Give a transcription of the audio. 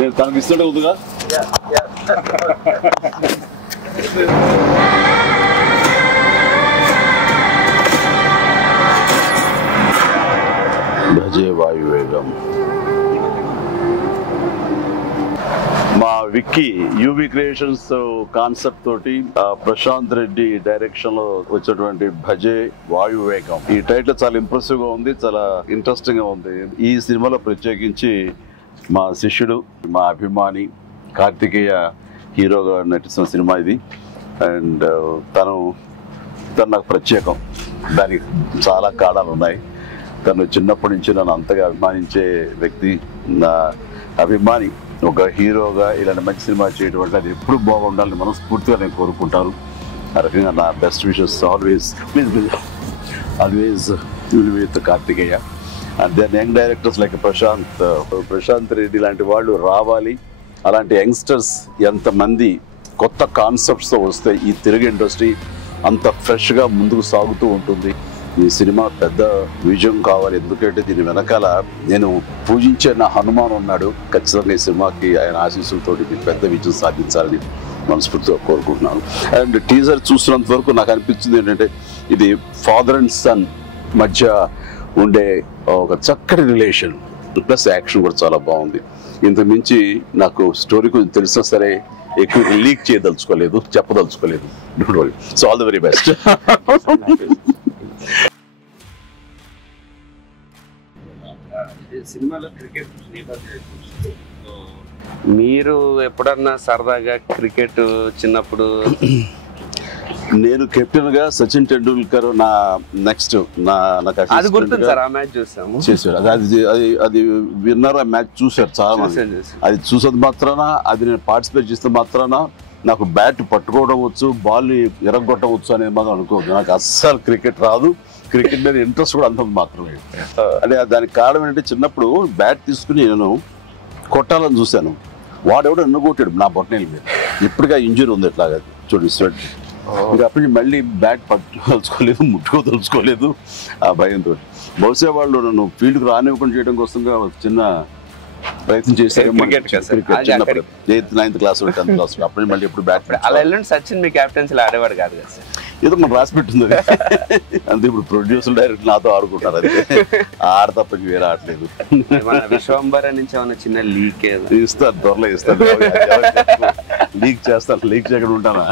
నేను తనకి ఇస్తుంటే ఉందిగా. భజే వాయువేగం. మా విక్కీ యూబీ క్రియేషన్స్ కాన్సెప్ట్ తోటి ప్రశాంత్ రెడ్డి డైరెక్షన్ లో వచ్చినటువంటి భజే వాయువేగం. ఈ టైటిల్ చాలా ఇంప్రెసివ్ గా ఉంది, చాలా ఇంట్రెస్టింగ్ గా ఉంది. ఈ సినిమాలో ప్రత్యేకించి మా శిష్యుడు, మా అభిమాని కార్తికేయ హీరోగా నటిస్తున్న సినిమా ఇది. అండ్ తను నాకు ప్రత్యేకం. దానికి చాలా కారణాలు ఉన్నాయి. తను చిన్నప్పటి నుంచి నన్ను అంతగా అభిమానించే వ్యక్తి. నా అభిమాని ఒక హీరోగా ఇలాంటి మంచి సినిమా చేయడం అంటే అది ఎప్పుడు బాగుండాలని మనస్ఫూర్తిగా నేను కోరుకుంటాను. ఆ రకంగా నా best wishes always with Karthikeya. And then young directors like Prashanth Reddy లాంటి వాళ్ళు రావాలి. అలాంటి యంగ్స్టర్స్ ఎంతమంది కొత్త కాన్సెప్ట్స్తో వస్తే ఈ తెలుగు ఇండస్ట్రీ అంత ఫ్రెష్గా ముందుకు సాగుతూ ఉంటుంది. ఈ సినిమా పెద్ద విజయం కావాలి. ఎందుకంటే దీని వెనకాల నేను పూజించే నా హనుమాన్ ఉన్నాడు. ఖచ్చితంగా ఈ సినిమాకి ఆయన ఆశీస్సులతో పెద్ద విజయం సాధించాలని మనస్ఫూర్తిగా కోరుకుంటున్నాను. అండ్ టీజర్ చూసినంత వరకు నాకు అనిపించింది ఏంటంటే ఇది ఫాదర్ అండ్ సన్ మధ్య ఉండే ఒక చక్కటి రిలేషన్, ప్లస్ యాక్షన్ కూడా చాలా బాగుంది. ఇంతకు మించి నాకు స్టోరీ కొంచెం తెలిసినా సరే ఎక్కువ లీక్ చేయదలుచుకోలేదు, చెప్పదలుచుకోలేదు. Don't worry. So all the very best. మీరు ఎప్పుడన్నా సరదాగా క్రికెట్ చిన్నప్పుడు? నేను కెప్టెన్ గా సచిన్ టెండూల్కర్ నా నెక్స్ట్ అది గుర్తుంది సార్. ఆ మ్యాచ్ చూసాము, చేశారు. అది విన్నర్. ఆ మ్యాచ్ చూశారు చాలా మంది. అది చూసేది మాత్రాన, అది నేను పార్టిసిపేట్ చేస్తే మాత్రాన నాకు బ్యాట్ పట్టుకోవడం వచ్చు, బాల్ ఎరగొట్టవచ్చు అనేది మాత్రం అనుకోవద్దు. నాకు అస్సలు క్రికెట్ రాదు. క్రికెట్ మీద ఇంట్రెస్ట్ కూడా అంత మాత్రమే. అంటే దానికి కారణం ఏంటంటే చిన్నప్పుడు బ్యాట్ తీసుకుని నేను కొట్టాలని చూశాను. వాడెవడో నన్ను కొట్టాడు నా బొట్టనేల మీద. ఇప్పటికీ ఇంజరీ ఉంది ఇట్లాగా చూడండి స్వెట్. ఇంకా అప్పటి నుంచి మళ్ళీ బ్యాట్ పట్టుకోదలుచుకోలేదు, ముట్టుకోదలుచుకోలేదు ఆ భయంతో. బహుశా వాళ్ళు నన్ను ఫీల్డ్కి రానివ్వకుండా చేయడం కోసంగా చిన్న ప్రయత్నం చేశారు. చిన్నప్పుడు 8th 9th class 10th class అప్పటి మళ్ళీ ఎప్పుడు బ్యాట్. అలా వెళ్ళండి. సచిన్ మీ కెప్టెన్సీలో ఆడేవాడు కాదు కదా సార్? ఏదో మనం రాసి పెట్టింది అంతే. ఇప్పుడు ప్రొడ్యూసర్ డైరెక్ట్ నాతో ఆడుకుంటారు. అది ఆడ తప్ప వేరే ఆడలేదు. విశ్వంబర నుంచి ఏమన్నా చిన్న లీక్ ఇస్తారు, త్వరలో ఇస్తారు. లీక్ చేస్తాను, లీక్ చేయకుండా ఉంటానా?